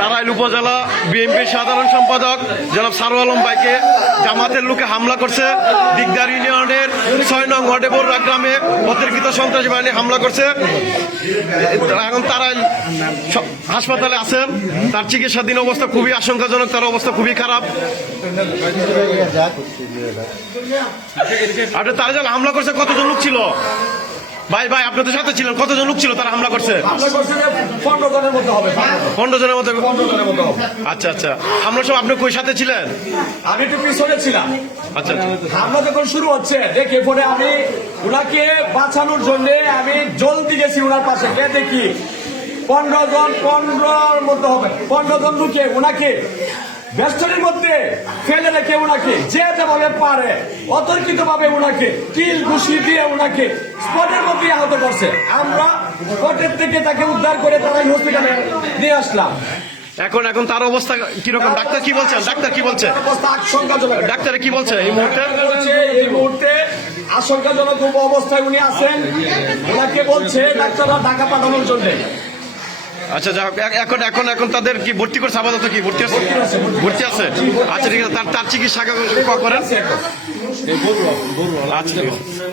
তারাইল উপজেলা বিএনপির সাধারণ সম্পাদক জনাব সারোয়ার আলম ভাইকে জামাতের লোকে হামলা করছে। দিগদার ইউনিয়নের ৬ নং ওয়ার্ডে বড়ুয়া গ্রামে অতিরিক্ত সন্ত্রাসী বাহিনী হামলা করছে। এখন তারাইল হাসপাতালে আছেন, তার চিকিৎসাধীন অবস্থা খুবই আশঙ্কাজনক, তার অবস্থা খুবই খারাপ। আপনি তারা যখন হামলা করছে কতজন লোক ছিল? ভাই ভাই আপনাদের সাথে ছিলেন, কতজন লোক ছিল তারা হামলা করছে? 15 জনের মতো হবে। 15 জনের মতো। আচ্ছা আচ্ছা, হামলা সব আপনি কই সাথে ছিলেন? আমি একটু পিছনে ছিলাম। আচ্ছা, হামলা যখন শুরু হচ্ছে দেখে পরে আমি ওনাকে বাঁচানোর জন্য আমি জলদি গেছি ওনার পাশে, কে দেখি 15 মতো হবে, 15 জন লুকে ওনাকে বেষ্টনীর মধ্যে ফেলে রেখে ওনাকে যে যেভাবে পারে অতর্কিত ভাবে ওনাকে কিল ঘুষি দিয়ে ওনাকে স্পটের মধ্যে আহত করছে। আমরা স্পটের থেকে তাকে উদ্ধার করে তারাই হসপিটালে নিয়ে আসলাম। এখন তার অবস্থা কিরকম? ডাক্তার কি বলছেন? অবস্থা আশঙ্কাজনক। ডাক্তার কি বলছে এই মুহূর্তে? এই মুহূর্তে আশঙ্কাজনক অবস্থায় উনি আছেন। ওনাকে বলছে ডাক্তাররা ঢাকা পাঠানোর জন্য। আচ্ছা, যাই হোক, এখন তাদের কি ভর্তি করছে? আপাতত কি ভর্তি আছে? আচ্ছা ঠিক আছে, তার চিকিৎসা করেন। আচ্ছা ঠিক আছে।